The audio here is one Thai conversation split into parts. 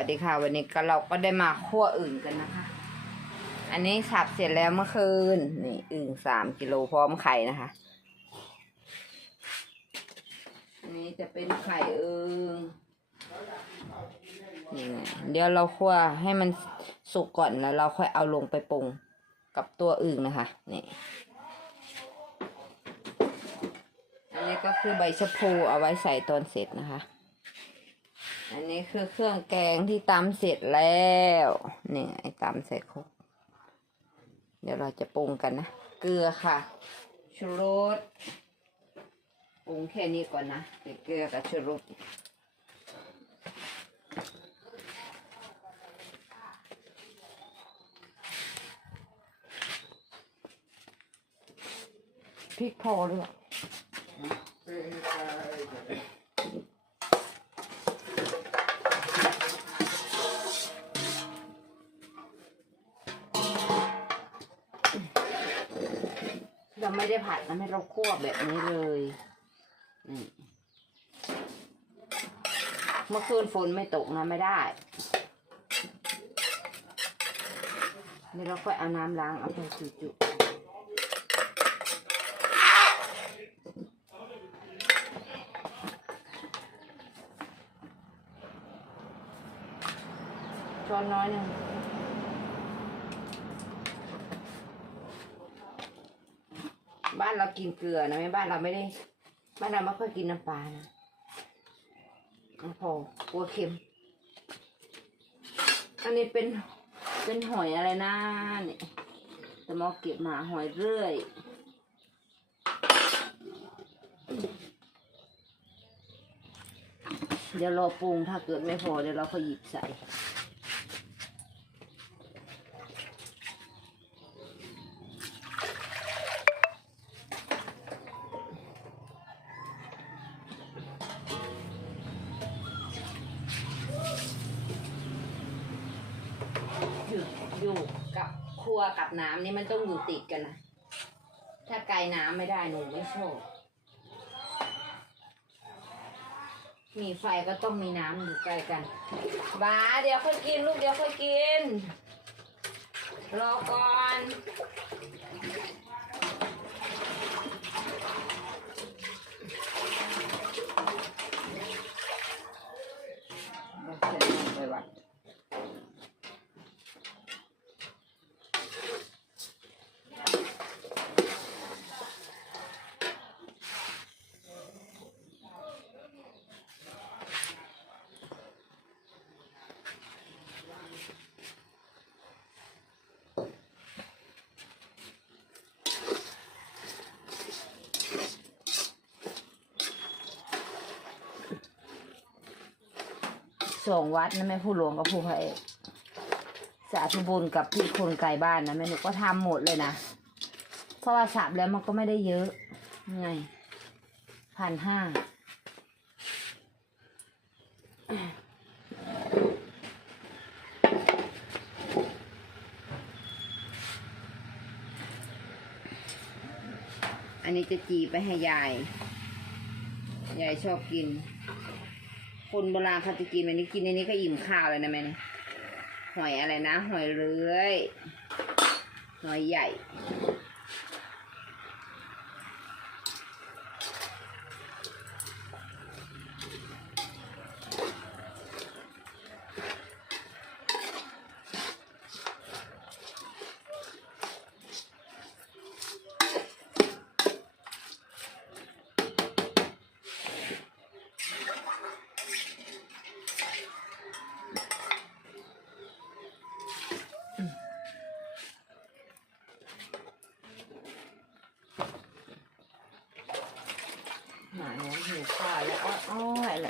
วัสดีค่ะ วันนี้ก็เราก็ได้มาคั่วอึ่งกันนะคะ อันนี้สับเสร็จแล้วเมื่อคืนนี่อึ่งสามกิโลพร้อมไข่นะคะอันนี้จะเป็นไข่อึ่งนี่เดี๋ยวเราคั่วให้มันสุกก่อนแล้ว เราค่อยเอาลงไปปรุงกับตัวอึ่งนะคะนี่อันนี้ก็คือใบชะพูเอาไว้ใส่ตอนเสร็จนะคะ อันนี้คือเครื่องแกงที่ตำเสร็จแล้วนี่ไอ้ตำใส่ครกเดี๋ยวเราจะปรุงกันนะ เกลือค่ะ ชูรสปรุงแค่นี้ก่อนนะเป็นเกลือกับชูรสพริกพอด้วยเรา ไม่ได้ผัดนะไม่เราคั่วแบบนี้เลยนี่เมื่อคืนฝนไม่ตกนะไม่ได้นี่เราก็เอาน้ำล้างเอาไปจุจุช้อนน้อยหนึ่ง บ้านเรากินเกลือนะไม่บ้านเราไม่ได้ บ้านเราไม่ค่อยกินน้ำปลานะพอกลัวเค็ม อันนี้เป็นเป็นหอยอะไรนะเนี่ยแต่หมอเก็บมาหอยเรื่อยเดี๋ยวรอปรุงถ้าเกิดไม่พอเดี๋ยวเราก็หยิบใส่ กับน้ำนี่มันต้องอยู่ติดกันนะ ถ้าไกลน้ำไม่ได้หนูไม่ชอบ มีไฟก็ต้องมีน้ำอยู่ใกล้กันบ้าเดี๋ยวค่อยกินลูกเดี๋ยวค่อยกิน รอก่อน เดี๋ยวเสร็จแล้วไปวัด สองวัดนะแม่ผู้หลวงกับผู้พระเอกสาธุบุญกับพี่คนไกลบ้านนะแม่หนูก็ทำหมดเลยนะ เพราะว่าสับแล้วมันก็ไม่ได้เยอะไงพันห้าอันนี้จะจีไปให้ยาย ยายชอบกิน คนโบราณเขาจะกินอันนี้กินอันนี้ก็อิ่มข้าวเลยนะแม่เนี่ยหอยอะไรนะ หอยเลื้อย หอยใหญ่ หมาเนี่ยหิว ข้าวแล้วอ้อยๆแห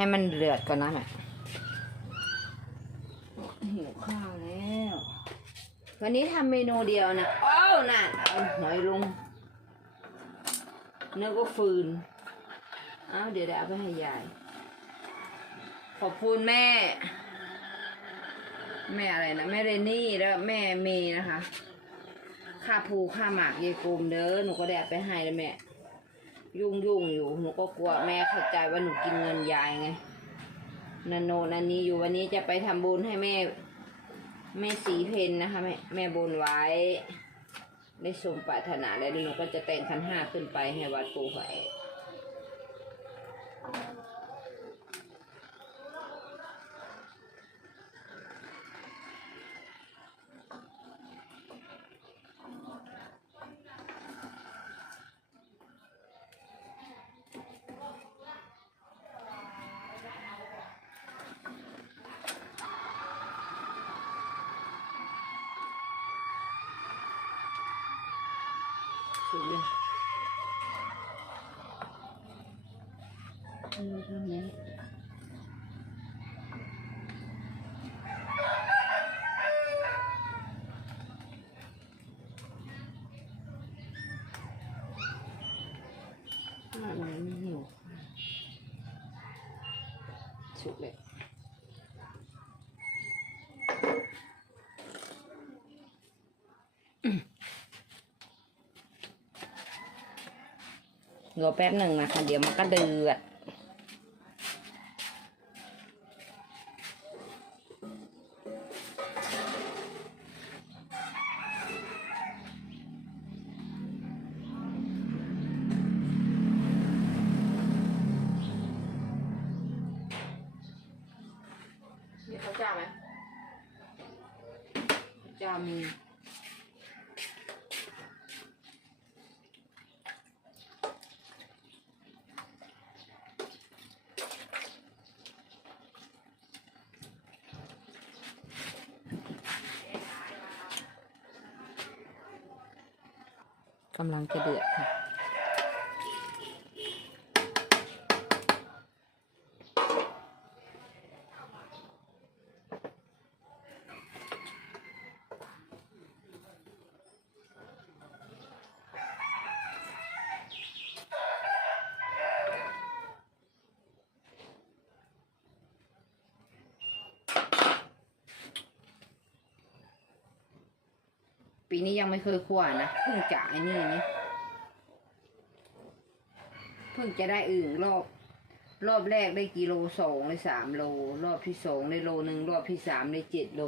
ให้มันเดือดก่อนนะแม่หิวข้าวแล้ว วันนี้ทำเมนูเดียวนะอ้าวนั่นเอาหอยลงเนื้อก็ฟืนอ้าวเดี๋ยวเดี๋ยวเอาไปให้ยาย ขอบคุณแม่ แม่อะไรนะ แม่เรนนี่แล้วแม่เมย์นะคะ ค่าภูค่าหมากเยายกลมเด้อ หนูก็ได้เอาไปให้แล้วแม่ ยุ่งยุ่งอยู่หนูก็กลัวแม่เข้าใจว่าหนูกินเงินยายไงนันโนนันนี้อยู่วันนี้จะไปทำบุญให้แม่ แม่สีเพนนะคะแม่แม่บนไว้ ได้สมปรารถนาแล้วหนูก็จะแต่งคันห้าขึ้นไปให้วัดปูไฟสุดเลย เออทำนี้อะไรไม่หิวสุกเลย รอแป๊บหนึ่งนะคะ เดี๋ยวมันก็เดือดมีข้าจ้าไหมข้าวเจ้ามี กำลังจะเดือดค่ะ ปีนี้ยังไม่เคยคั่วนะเพิ่งจะไอ้นี่นี่เพิ่งจะได้อึ่งรอบ รอบแรกได้กิโลสองได้สามโล รอบที่สองได้โลหนึ่งรอบที่สามได้เจ็ดโล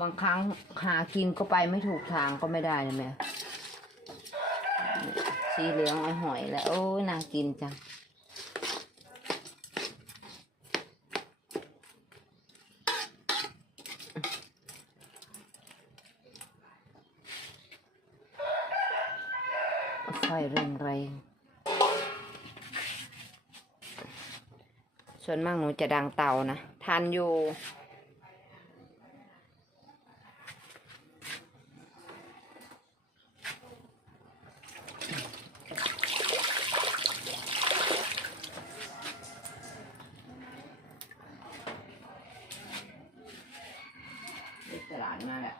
บางครั้งหากินก็ไปไม่ถูกทางก็ไม่ได้เลยแม่สีเหลืองไอ้หอยแล้วโอ้ยน่ากินจัง ไฟ แรงแรงส่วนมากหนูจะดังเตานะทานอยู่ เด็กตลาดมาแหละ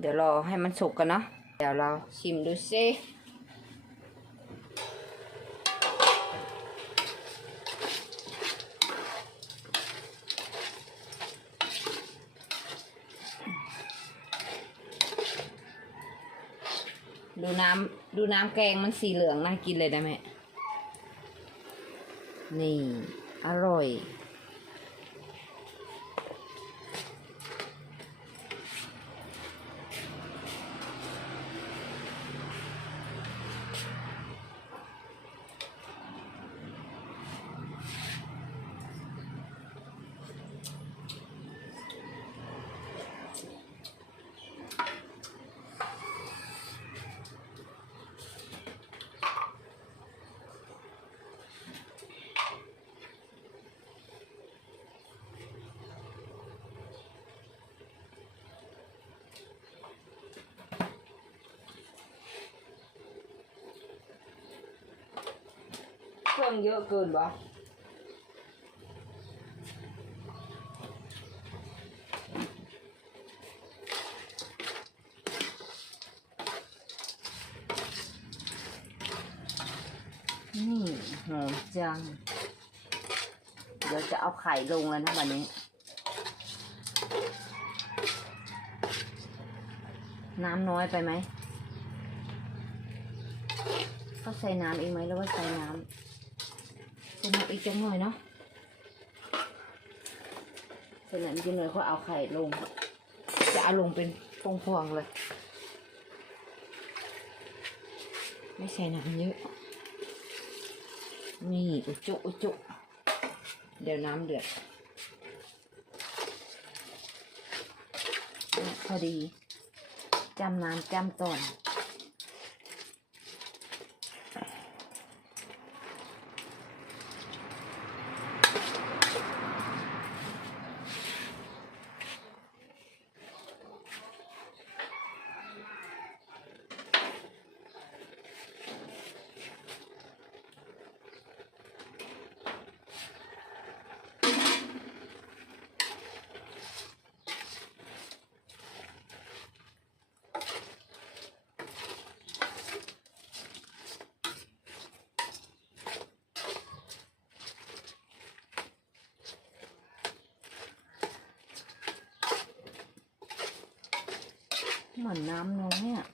เดี๋ยวรอให้มันสุกกันเนาะเดี๋ยวเราชิมดูซิดูน้ำดูน้ำแกงมันสีเหลืองน่ากินเลยนะแม่ นี่ อร่อย รื่องเยอะเกินวะนี่หอมจัง เดี๋ยวจะเอาไข่ลงแล้วนะวันนี้ น้ำน้อยไปไหมก็ใส่น้ำอีกไหมหรือว่าใส่น้ำ ใส่น้ำอีกจังหน่อยเนาะส่น้ำอีกจังหน่อยก็เอาไข่ลง จะเอาลงเป็นพวงๆเลย ไม่ใส่น้ำเยอะ นี่อุจจุอุจุเดี๋ยวน้ำเดือดพอดีจำน้ำจำตอน เหมือนน้ำน้อยอะ